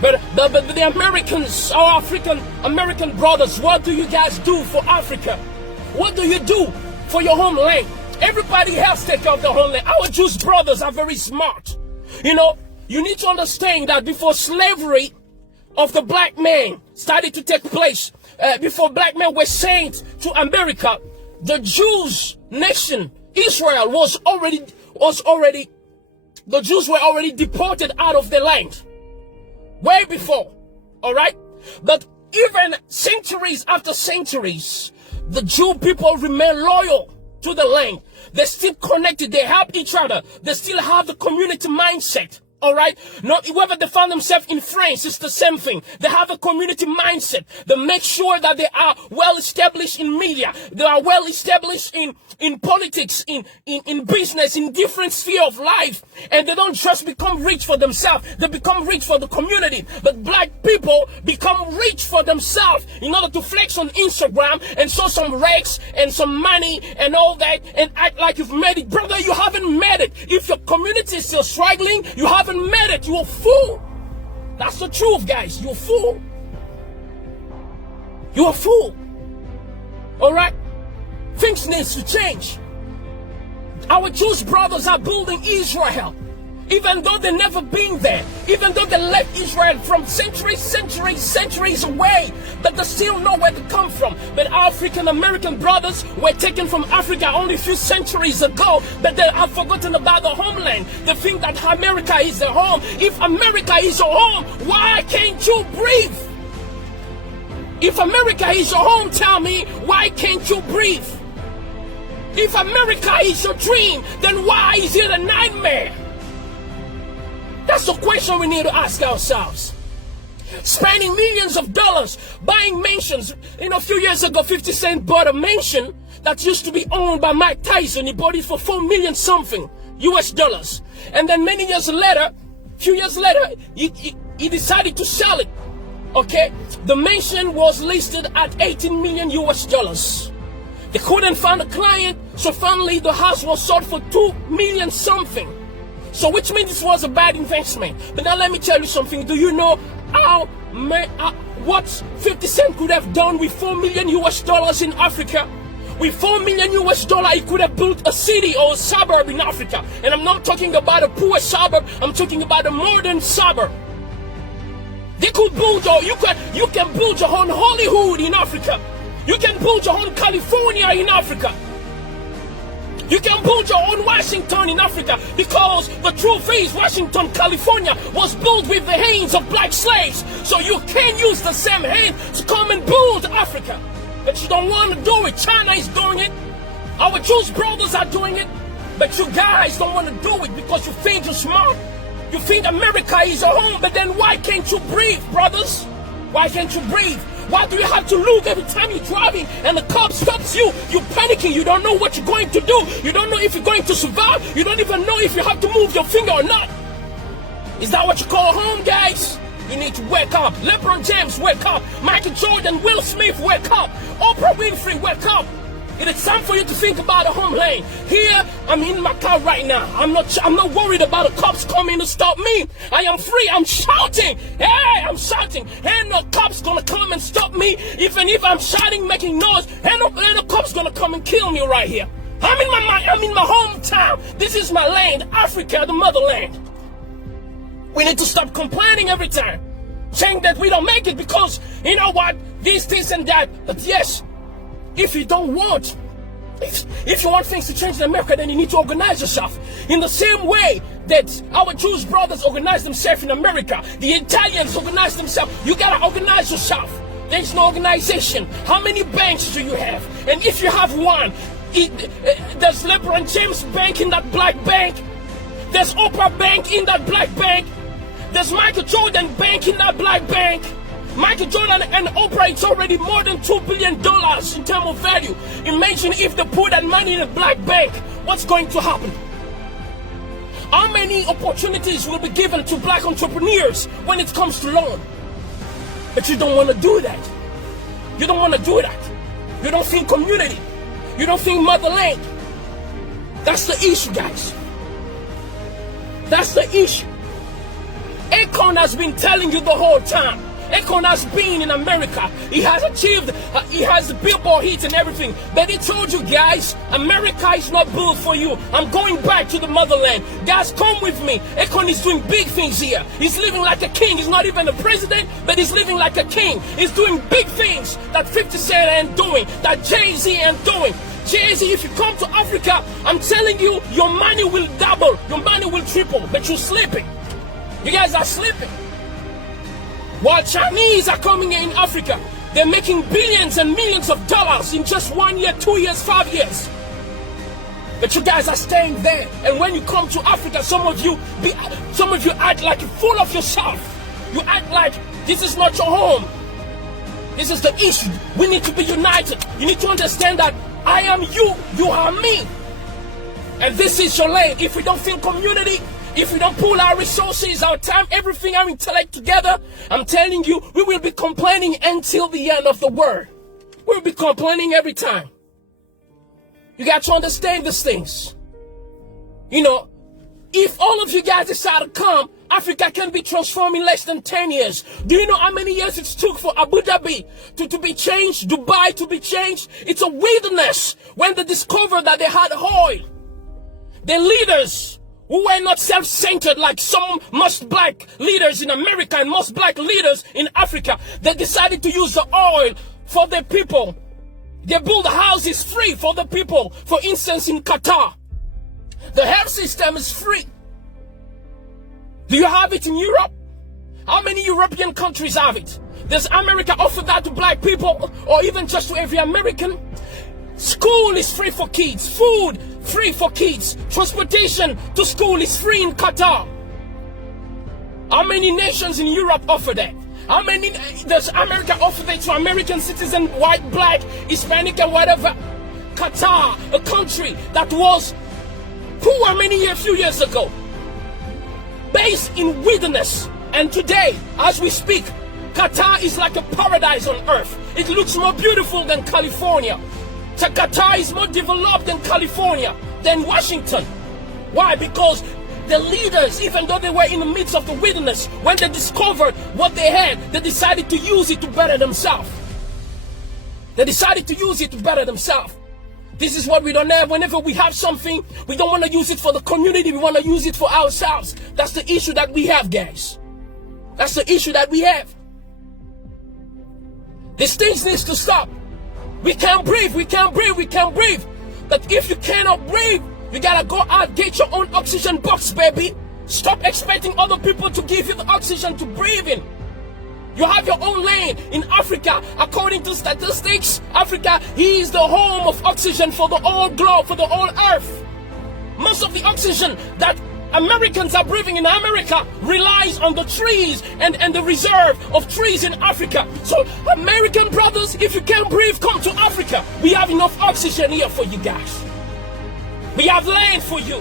But the Americans, our African American brothers, what do you guys do for Africa? What do you do for your homeland? Everybody else take care of their homeland. Our Jewish brothers are very smart. You know, you need to understand that before slavery of the black man started to take place, before black men were sent to America, the Jews nation, Israel, the Jews were already deported out of the land. Way before, all right? But even centuries after centuries, the Jew people remain loyal to the land. They're still connected. They help each other. They still have the community mindset. All right. Not whether they find themselves in France, it's the same thing. They have a community mindset. They make sure that they are well established in media. They are well established in politics, in business, in different sphere of life. And they don't just become rich for themselves. They become rich for the community. But black people become rich for themselves in order to flex on Instagram and show some racks and some money and all that and act like you've made it. Brother, you haven't made it. If your community is still struggling, you haven't made it. You're a fool. That's the truth, guys. You're a fool. You're a fool. All right? Things need to change. Our Jewish brothers are building Israel. Even though they've never been there, even though they left Israel from centuries away, but they still know where to come from. But African American brothers were taken from Africa only a few centuries ago, but they have forgotten about the homeland. They think that America is their home. If America is your home, why can't you breathe? If America is your home, tell me, why can't you breathe? If America is your dream, then why is it a nightmare? That's the question we need to ask ourselves. Spending millions of dollars buying mansions. You know, a few years ago, 50 Cent bought a mansion that used to be owned by Mike Tyson. He bought it for $4 million something US dollars. And then many years later, few years later, he decided to sell it. Okay? The mansion was listed at 18 million US dollars. They couldn't find a client, so finally the house was sold for 2 million something. So which means this was a bad investment. But now let me tell you something. Do you know what 50 Cent could have done with 4 million US dollars in Africa? With 4 million US dollars, he could have built a city or a suburb in Africa. And I'm not talking about a poor suburb. I'm talking about a modern suburb. They could build you can build your own Hollywood in Africa. You can build your own California in Africa. You can build your own Washington in Africa, because the truth is Washington, California was built with the hands of black slaves. So you can use the same hand to come and build Africa. But you don't want to do it. China is doing it. Our Jewish brothers are doing it. But you guys don't want to do it because you think you're smart. You think America is your home, but then why can't you breathe, brothers? Why can't you breathe? Why do you have to look every time you're driving and the cop stops you? You're panicking. You don't know what you're going to do. You don't know if you're going to survive. You don't even know if you have to move your finger or not. Is that what you call home, guys? You need to wake up. LeBron James, wake up. Michael Jordan, Will Smith, wake up. Oprah Winfrey, wake up. It is time for you to think about the homeland. Here, I'm in my car right now. I'm not worried about the cops coming to stop me. I am free. I'm shouting. Hey, I'm shouting. Ain't no cops gonna come and stop me. Even if I'm shouting, making noise, ain't no cops gonna come and kill me right here. I'm in my hometown. This is my land, Africa, the motherland. We need to stop complaining every time, saying that we don't make it because, you know what, this and that. But yes, if you don't want, if you want things to change in America, then you need to organize yourself. In the same way that our Jewish brothers organize themselves in America, the Italians organize themselves. You gotta organize yourself. There's no organization. How many banks do you have? And if you have one, does LeBron James bank in that black bank? Does Oprah bank in that black bank? Does Michael Jordan bank in that black bank? Michael Jordan and Oprah, it's already more than $2 billion in terms of value. Imagine if they put that money in a black bank. What's going to happen? How many opportunities will be given to black entrepreneurs when it comes to loan? But you don't want to do that. You don't want to do that. You don't think community. You don't think motherland. That's the issue, guys. That's the issue. Akon has been telling you the whole time. Akon has been in America. He has achieved, he has Billboard hits and everything. But he told you guys, America is not built for you. I'm going back to the motherland. Guys, come with me. Akon is doing big things here. He's living like a king. He's not even a president, but he's living like a king. He's doing big things that 50 Cent ain't doing, that Jay-Z ain't doing. Jay-Z, if you come to Africa, I'm telling you, your money will double, your money will triple, but you're sleeping. You guys are sleeping. While Chinese are coming in Africa, they're making billions and millions of dollars in just 1 year, 2 years, 5 years. But you guys are staying there. And when you come to Africa, some of you act like you're full of yourself. You act like this is not your home. This is the issue. We need to be united. You need to understand that I am you, you are me. And this is your lane. If we don't feel community, if we don't pool our resources, our time, everything, our intellect together, I'm telling you, we will be complaining until the end of the world. We'll be complaining every time. You got to understand these things. You know, if all of you guys decide to come, Africa can be transformed in less than 10 years. Do you know how many years it took for Abu Dhabi to be changed, Dubai to be changed? It's a wilderness. When they discovered that they had oil, the leaders who were not self-centered like some most black leaders in America and most black leaders in Africa, they decided to use the oil for the people. They build houses free for the people. For instance, in Qatar, the health system is free. Do you have it in Europe? How many European countries have it? Does America offer that to black people or even just to every American? School is free for kids. Food free for kids. Transportation to school is free in Qatar. How many nations in Europe offer that? How many does America offer that to American citizens, white, black, Hispanic, and whatever? Qatar, a country that was poor a few years ago, based in wilderness, and today, as we speak, Qatar is like a paradise on earth. It looks more beautiful than California. So Qatar is more developed than California, than Washington. Why? Because the leaders, even though they were in the midst of the wilderness, when they discovered what they had, they decided to use it to better themselves. They decided to use it to better themselves. This is what we don't have. Whenever we have something, we don't want to use it for the community. We want to use it for ourselves. That's the issue that we have, guys. That's the issue that we have. These things need to stop. We can't breathe. We can't breathe. We can't breathe. But if you cannot breathe, you gotta go out, get your own oxygen box, baby. Stop expecting other people to give you the oxygen to breathe in. You have your own lane. In Africa, according to statistics, Africa is the home of oxygen for the whole globe, for the whole earth. Most of the oxygen that Americans are breathing in America relies on the trees and the reserve of trees in Africa. So, American brothers, if you can't breathe, come to Africa. We have enough oxygen here for you guys. We have land for you.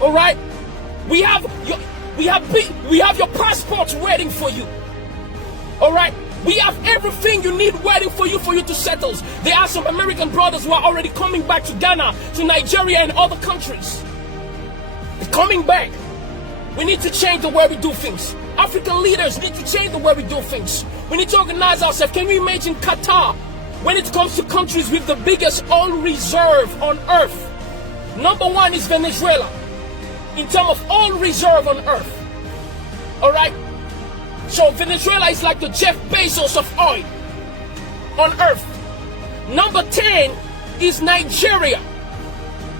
All right? We have your passports waiting for you. All right? We have everything you need waiting for you to settle. There are some American brothers who are already coming back to Ghana, to Nigeria, and other countries. They're coming back. We need to change the way we do things. African leaders need to change the way we do things. We need to organize ourselves. Can you imagine Qatar? When it comes to countries with the biggest oil reserve on earth, number one is Venezuela in terms of oil reserve on earth. All right? So Venezuela is like the Jeff Bezos of oil on earth. Number 10 is Nigeria,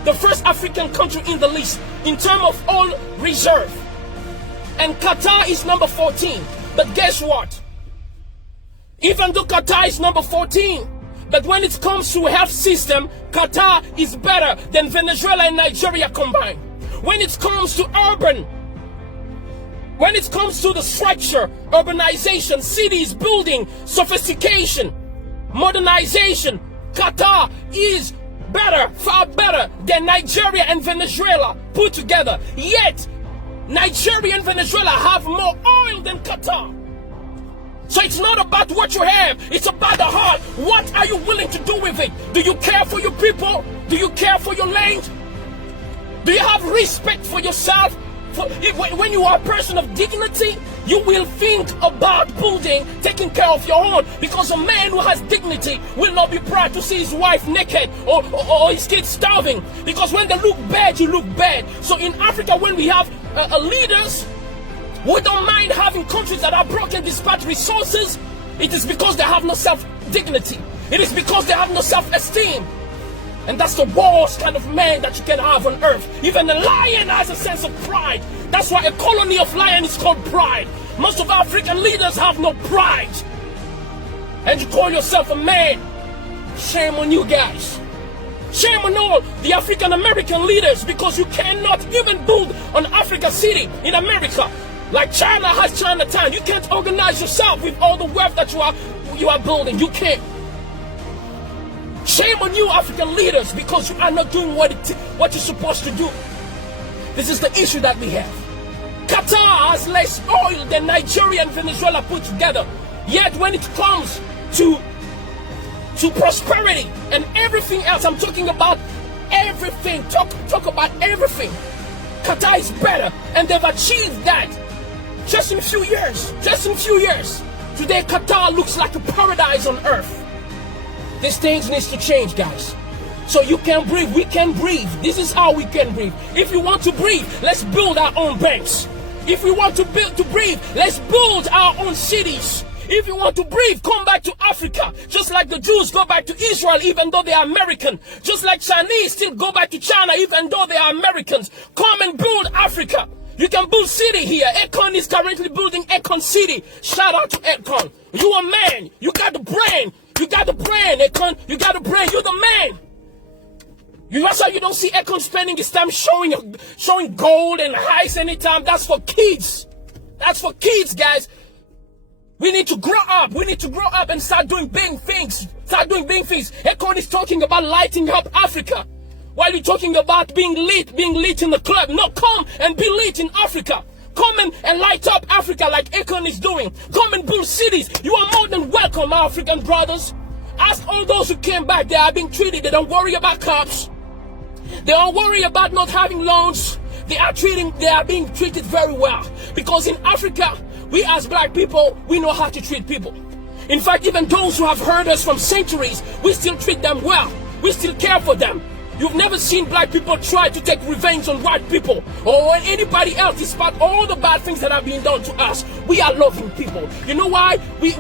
the first African country in the list in terms of oil reserve. And Qatar is number 14. But guess what? Even though Qatar is number 14, but when it comes to health system, Qatar is better than Venezuela and Nigeria combined. When it comes to urban, when it comes to the structure, urbanization, cities, building, sophistication, modernization, Qatar is better, far better than Nigeria and Venezuela put together. Yet, Nigeria and Venezuela have more oil than Qatar. So it's not about what you have, it's about the heart. What are you willing to do with it? Do you care for your people? Do you care for your land? Do you have respect for yourself, When you are a person of dignity, you will think about building, taking care of your own. Because a man who has dignity will not be proud to see his wife naked or his kids starving. Because when they look bad, you look bad. So in Africa, when we have leaders who don't mind having countries that are broken despite resources, it is because they have no self-dignity. It is because they have no self-esteem. And that's the worst kind of man that you can have on earth. Even a lion has a sense of pride. That's why a colony of lions is called pride. Most of African leaders have no pride. And you call yourself a man. Shame on you guys. Shame on all the African American leaders, because you cannot even build an Africa city in America. Like China has Chinatown. You can't organize yourself with all the wealth that you are building. You can't. Shame on you, African leaders, because you are not doing what you're supposed to do. This is the issue that we have. Qatar has less oil than Nigeria and Venezuela put together. Yet when it comes to prosperity and everything else, I'm talking about everything. Talk about everything. Qatar is better, and they've achieved that just in a few years. Just in a few years. Today, Qatar looks like a paradise on earth. These things need to change, guys. So you can breathe. We can breathe. This is how we can breathe. If you want to breathe, let's build our own banks. If we want to breathe, let's build our own cities. If you want to breathe, come back to Africa. Just like the Jews go back to Israel even though they are American. Just like Chinese still go back to China even though they are Americans. Come and build Africa. You can build city here. Akon is currently building Akon City. Shout out to Akon. You a man. You got the brain. You got the brain, Akon. You got the brain. You're the man. That's why you don't see Akon spending his time showing gold and highs anytime. That's for kids. That's for kids, guys. We need to grow up. We need to grow up and start doing big things. Start doing big things. Akon is talking about lighting up Africa. While you're talking about being lit in the club. No, come and be lit in Africa. Come and light up Africa like Akon is doing. Come and build cities. You are more than welcome, my African brothers. Ask all those who came back. They are being treated. They don't worry about cops. They don't worry about not having loans. They are being treated very well. Because in Africa, we as black people, we know how to treat people. In fact, even those who have heard us from centuries, we still treat them well. We still care for them. You've never seen black people try to take revenge on white people or on anybody else, despite all the bad things that are being done to us. We are loving people. You know why? We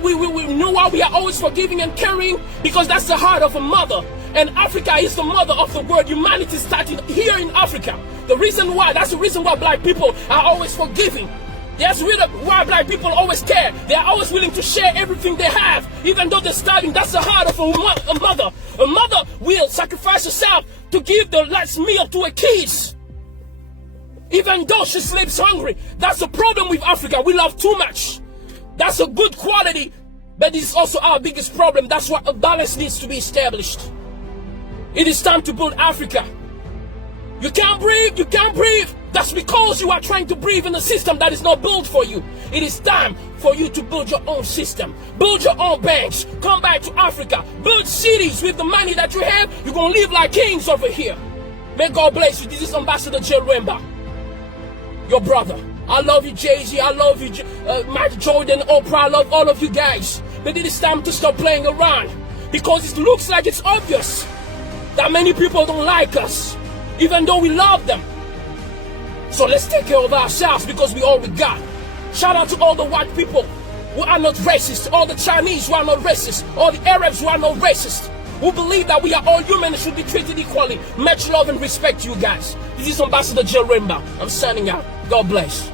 know why we are always forgiving and caring? Because that's the heart of a mother. And Africa is the mother of the world. Humanity started here in Africa. That's the reason why black people are always forgiving. That's why black people always care. They are always willing to share everything they have, even though they're starving. That's the heart of a mother. A mother will sacrifice herself to give the last meal to her kids, even though she sleeps hungry. That's the problem with Africa. We love too much. That's a good quality, but it's also our biggest problem. That's why a balance needs to be established. It is time to build Africa. You can't breathe. You can't breathe. That's because you are trying to breathe in a system that is not built for you. It is time for you to build your own system. Build your own banks. Come back to Africa. Build cities with the money that you have. You're going to live like kings over here. May God bless you. This is Ambassador J. Wemba, your brother. I love you, Jay-Z. I love you, Michael Jordan, Oprah. I love all of you guys. But it is time to stop playing around, because it looks like it's obvious that many people don't like us, even though we love them. So let's take care of ourselves, because we all we got. Shout out to all the white people who are not racist, all the Chinese who are not racist, all the Arabs who are not racist, who believe that we are all human and should be treated equally. Much love and respect to you guys. This is Ambassador J. Wemba. I'm signing out. God bless.